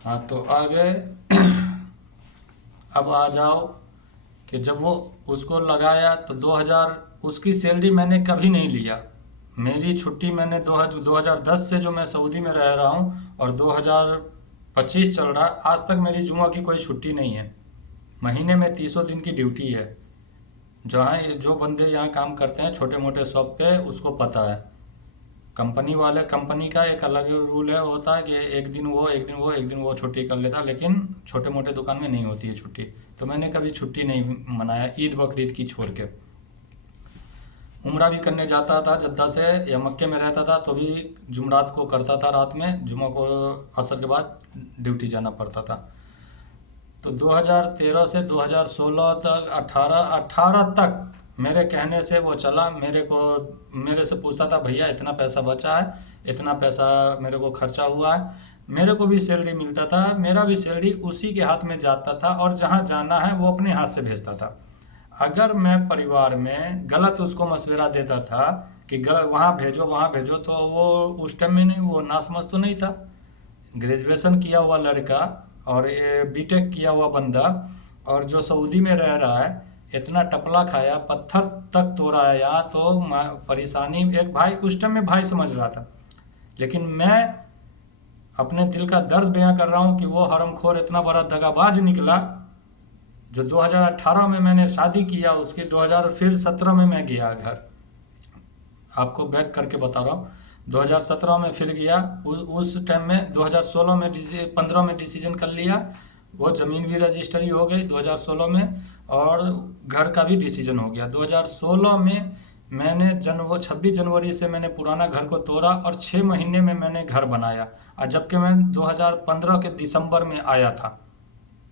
हाँ तो आ गए। अब आ जाओ कि जब वो उसको लगाया तो 2000 उसकी सैलरी मैंने कभी नहीं लिया। मेरी छुट्टी मैंने 2010 से जो मैं सऊदी में रह रहा हूँ और 2025 चल रहा है, आज तक मेरी जुमा की कोई छुट्टी नहीं है। महीने में 30 दिन की ड्यूटी है। जहाँ जो बंदे यहाँ काम करते हैं छोटे मोटे शॉप पे उसको पता है। कंपनी वाले कंपनी का एक अलग रूल है, होता है कि एक दिन वो एक दिन वो एक दिन वो छुट्टी कर लेता, लेकिन छोटे मोटे दुकान में नहीं होती है छुट्टी। तो मैंने कभी छुट्टी नहीं मनाया ईद बकरीद की छोड़ के। उम्रा भी करने जाता था जद्दा से या मक्के में रहता था तो भी जुमरात को करता था, रात में जुमा को असर के बाद ड्यूटी जाना पड़ता था। तो 2013 से 2016 तक 18 तक मेरे कहने से वो चला। मेरे से पूछता था भैया इतना पैसा बचा है, इतना पैसा मेरे को खर्चा हुआ है। मेरे को भी सैलरी मिलता था, मेरा भी सैलरी उसी के हाथ में जाता था और जहाँ जाना है वो अपने हाथ से भेजता था। अगर मैं परिवार में गलत उसको मशवरा देता था कि वहाँ भेजो तो वो उस टाइम में नहीं, वो नासमझ तो नहीं था। ग्रेजुएशन किया हुआ लड़का और ये बीटेक किया हुआ बंदा और जो सऊदी में रह रहा है, इतना टपला खाया, पत्थर तक तोड़ाया, तो परेशानी एक भाई उस टाइम में भाई समझ रहा था। लेकिन मैं अपने दिल का दर्द बयां कर रहा हूँ कि वो हरामखोर इतना बड़ा दगाबाज निकला। जो 2018 में मैंने शादी किया उसके 2017 में मैं गया घर। आपको बैक करके बता रहा हूँ। 2017 में फिर गया। उस टाइम में 2016 में 15 में डिसीजन कर लिया। वो ज़मीन भी रजिस्ट्री हो गई 2016 में और घर का भी डिसीजन हो गया 2016 में। मैंने 26 जनवरी से मैंने पुराना घर को तोड़ा और 6 महीने में मैंने घर बनाया। और जबकि मैं 2015 के दिसंबर में आया था।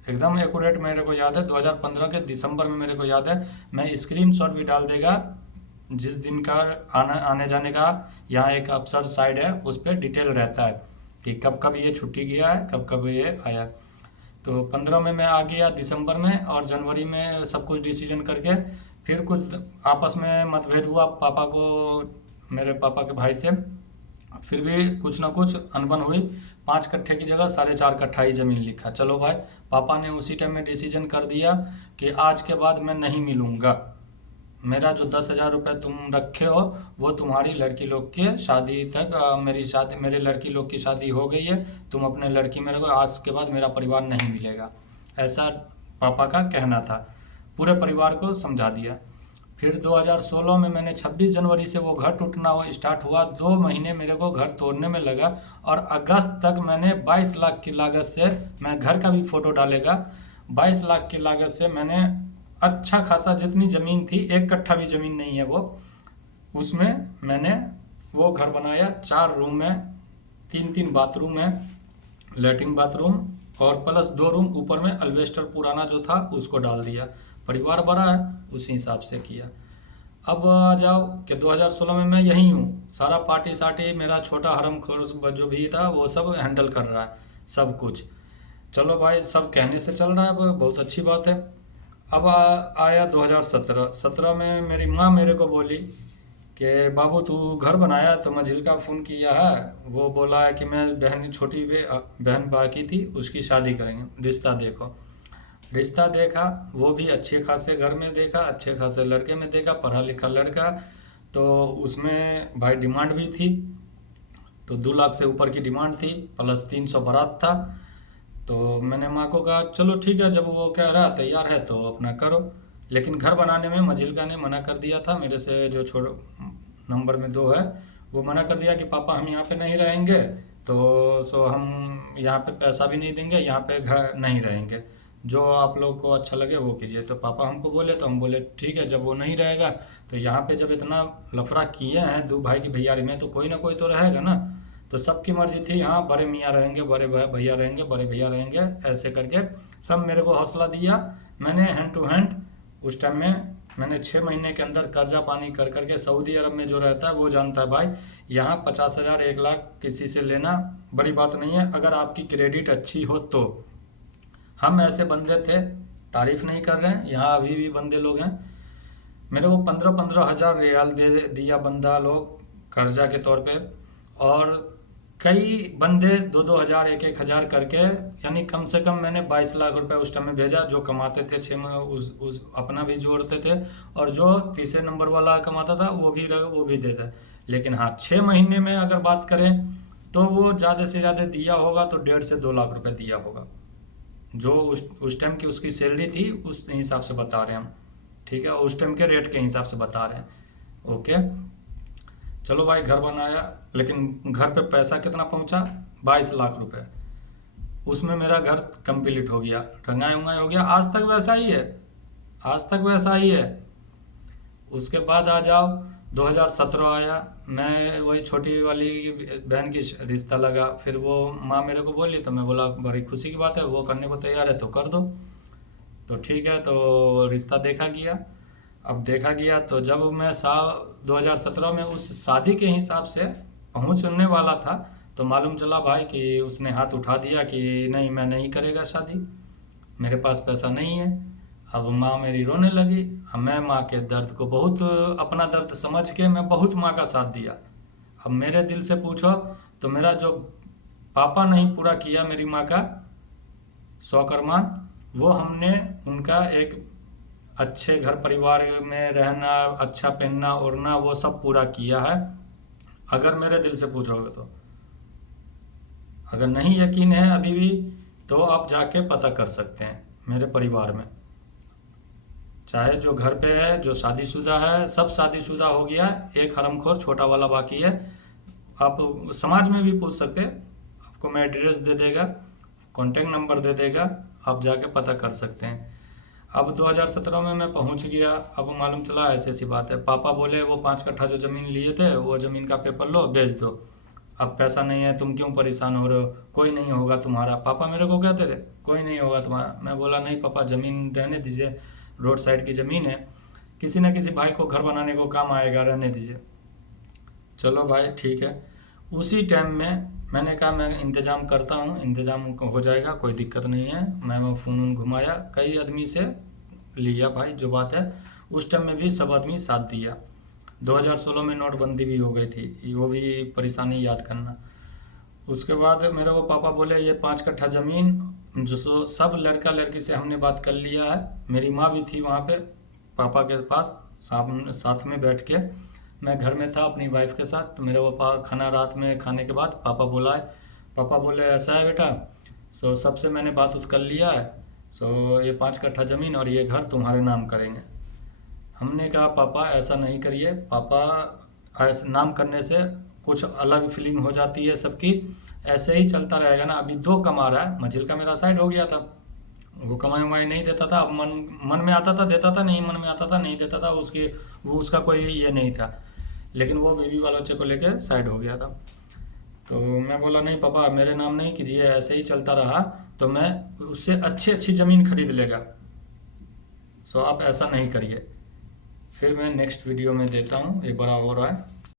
एकदम एक्यूरेट मेरे को याद है, 2015 के दिसंबर में मेरे को याद है। मैं स्क्रीनशॉट भी डाल देगा जिस दिन का आने जाने का। यहाँ एक अफसर साइड है उस पर डिटेल रहता है कि कब कब ये छुट्टी गया है, कब कब ये आया। तो 15 में मैं आ गया दिसंबर में और जनवरी में सब कुछ डिसीजन करके फिर कुछ आपस में मतभेद हुआ पापा को, मेरे पापा के भाई से। फिर भी कुछ ना कुछ अनबन हुई। 5 कट्ठे की जगह 4.5 कट्ठा ही ज़मीन लिखा। चलो भाई, पापा ने उसी टाइम में डिसीजन कर दिया कि आज के बाद मैं नहीं मिलूँगा। मेरा जो 10,000 रुपये तुम रखे हो वो तुम्हारी लड़की लोग के शादी तक, मेरे लड़की लोग की शादी हो गई है। तुम अपने लड़की मेरे को, आज के बाद मेरा परिवार नहीं मिलेगा। ऐसा पापा का कहना था। पूरे परिवार को समझा दिया। फिर 2016 में मैंने 26 जनवरी से वो घर टूटना हुआ स्टार्ट हुआ। 2 महीने मेरे को घर तोड़ने में लगा और अगस्त तक मैंने 22 लाख की लागत से, मैं घर का भी फोटो डालेगा, 22 लाख की लागत से मैंने अच्छा खासा, जितनी ज़मीन थी 1 कट्ठा भी ज़मीन नहीं है वो, उसमें मैंने वो घर बनाया। 4 रूम में, 3 बाथरूम है, लेटरिन बाथरूम और प्लस 2 रूम ऊपर में अल्वेस्टर पुराना जो था उसको डाल दिया। परिवार बड़ा है उसी हिसाब से किया। अब आ जाओ कि 2016 में मैं यहीं हूँ। सारा पार्टी सार्टी मेरा छोटा हरम खोर जो भी था वो सब हैंडल कर रहा है सब कुछ। चलो भाई, सब कहने से चल रहा है, अब बहुत अच्छी बात है। अब आया 2017 में मेरी माँ मेरे को बोली कि बाबू तू घर बनाया तो मंजिल का फ़ोन किया है। वो बोला है कि मैं बहन बाकी थी उसकी शादी करेंगे, रिश्ता देखो। रिश्ता देखा, वो भी अच्छे खासे घर में देखा, अच्छे खासे लड़के में देखा, पढ़ा लिखा लड़का। तो उसमें भाई डिमांड भी थी, तो 2 लाख से ऊपर की डिमांड थी, प्लस 300 बारात था। तो मैंने माँ को कहा चलो ठीक है, जब वो कह रहा तैयार है तो अपना करो। लेकिन घर बनाने में मजिलका ने मना कर दिया था। मेरे से जो छोड़ नंबर में 2 है, वो मना कर दिया कि पापा हम यहाँ पे नहीं रहेंगे, तो हम यहाँ पे पैसा भी नहीं देंगे, यहाँ पे घर नहीं रहेंगे, जो आप लोग को अच्छा लगे वो कीजिए। तो पापा हमको बोले तो हम बोले ठीक है, जब वो नहीं रहेगा तो यहाँ पे जब इतना लफड़ा किए हैं 2 भाई की भैयारी में तो कोई ना कोई तो रहेगा ना। तो सबकी मर्जी थी, हाँ बड़े मियाँ रहेंगे, भैया रहेंगे, बड़े भैया रहेंगे, ऐसे करके सब मेरे को हौसला दिया। मैंने हैंड टू हैंड उस टाइम में मैंने 6 महीने के अंदर कर्जा पानी कर करके, सऊदी अरब में जो रहता है वो जानता है भाई, यहाँ 50,000 1 लाख किसी से लेना बड़ी बात नहीं है अगर आपकी क्रेडिट अच्छी हो तो। हम ऐसे बंदे थे, तारीफ नहीं कर रहे हैं, यहाँ अभी भी बंदे लोग हैं। मेरे को 15-15 हज़ार रियाल दे दिया बंदा लोग कर्जा के तौर पे। और कई बंदे 2-2 हज़ार 1-1 हज़ार करके, यानी कम से कम मैंने 22 लाख रुपए उस टाइम में भेजा। जो कमाते थे उस अपना भी जोड़ते थे, और जो तीसरे नंबर वाला कमाता था वो भी देता। लेकिन हाँ, 6 महीने में अगर बात करें तो वो ज़्यादा से ज़्यादा दिया होगा तो 1.5 से 2 लाख रुपए दिया होगा। जो उस टाइम की उसकी सैलरी थी उस हिसाब से बता रहे हैं हम, ठीक है, उस टाइम के रेट के हिसाब से बता रहे हैं। ओके, चलो भाई, घर बनाया, लेकिन घर पे पैसा कितना पहुंचा? 22 लाख रुपए। उसमें मेरा घर कंप्लीट हो गया, रंगाई उंगाई हो गया, आज तक वैसा ही है, आज तक वैसा ही है। उसके बाद आ जाओ, 2017 आया, मैं वही छोटी वाली बहन की रिश्ता लगा। फिर वो माँ मेरे को बोली तो मैं बोला बड़ी खुशी की बात है, वो करने को तैयार है तो कर दो। तो ठीक है, तो रिश्ता देखा गया। अब देखा गया तो जब मैं 2017 में उस शादी के हिसाब से पहुंचने वाला था, तो मालूम चला भाई कि उसने हाथ उठा दिया कि नहीं, मैं नहीं करेगा शादी, मेरे पास पैसा नहीं है। अब माँ मेरी रोने लगी। अब मैं माँ के दर्द को बहुत, अपना दर्द समझ के मैं बहुत माँ का साथ दिया। अब मेरे दिल से पूछो तो मेरा जो पापा नहीं पूरा किया मेरी माँ का शौक अरमान, वो हमने उनका एक अच्छे घर परिवार में रहना, अच्छा पहनना ओढ़ना, वो सब पूरा किया है। अगर मेरे दिल से पूछोगे तो, अगर नहीं यकीन है अभी भी, तो आप जाके पता कर सकते हैं मेरे परिवार में। चाहे जो घर पे है, जो शादीशुदा है, सब शादीशुदा हो गया, एक हरामखोर छोटा वाला बाकी है। आप समाज में भी पूछ सकते हैं, आपको मैं एड्रेस दे देगा, कॉन्टेक्ट नंबर दे देगा, आप जाके पता कर सकते हैं। अब 2017 में मैं पहुंच गया। अब मालूम चला ऐसी ऐसी बात है। पापा बोले वो 5 कट्ठा जो ज़मीन लिए थे, वो ज़मीन का पेपर लो, बेच दो। अब पैसा नहीं है, तुम क्यों परेशान हो रहे हो, कोई नहीं होगा तुम्हारा। पापा मेरे को कहते थे कोई नहीं होगा तुम्हारा। मैं बोला नहीं पापा, ज़मीन रहने दीजिए, रोड साइड की ज़मीन है, किसी न किसी भाई को घर बनाने को काम आएगा, रहने दीजिए। चलो भाई ठीक है। उसी टाइम में मैंने कहा मैं इंतज़ाम करता हूँ, इंतज़ाम हो जाएगा, कोई दिक्कत नहीं है। मैं वो फ़ोन वोन घुमाया, कई आदमी से लिया भाई, जो बात है उस टाइम में भी सब आदमी साथ दिया। 2016 में नोटबंदी भी हो गई थी, वो भी परेशानी याद करना। उसके बाद मेरे को पापा बोले ये 5 कट्ठा ज़मीन, जो सब लड़का लड़की से हमने बात कर लिया है। मेरी माँ भी थी वहाँ पे पापा के पास, साथ में बैठ के। मैं घर में था अपनी वाइफ के साथ। तो मेरे पापा खाना रात में खाने के बाद पापा बुलाए। पापा बोले ऐसा है बेटा, सो सबसे मैंने बात उत कर लिया है, सो ये 5 कट्ठा ज़मीन और ये घर तुम्हारे नाम करेंगे। हमने कहा पापा ऐसा नहीं करिए पापा, ऐसे नाम करने से कुछ अलग फीलिंग हो जाती है सबकी, ऐसे ही चलता रहेगा ना। अभी दो कमा रहा है, मंजिल का मेरा साइड हो गया था, वो कमाई वमाई नहीं देता था। अब मन में आता था देता था, नहीं मन में आता था नहीं देता था, वो उसका कोई ये नहीं था। लेकिन वो बेबी वाले बच्चे को लेके साइड हो गया था। तो मैं बोला नहीं पापा, मेरे नाम नहीं कीजिए, ऐसे ही चलता रहा तो मैं उससे अच्छी अच्छी ज़मीन खरीद लेगा, सो आप ऐसा नहीं करिए। फिर मैं नेक्स्ट वीडियो में देता हूँ, ये बड़ा हो रहा है।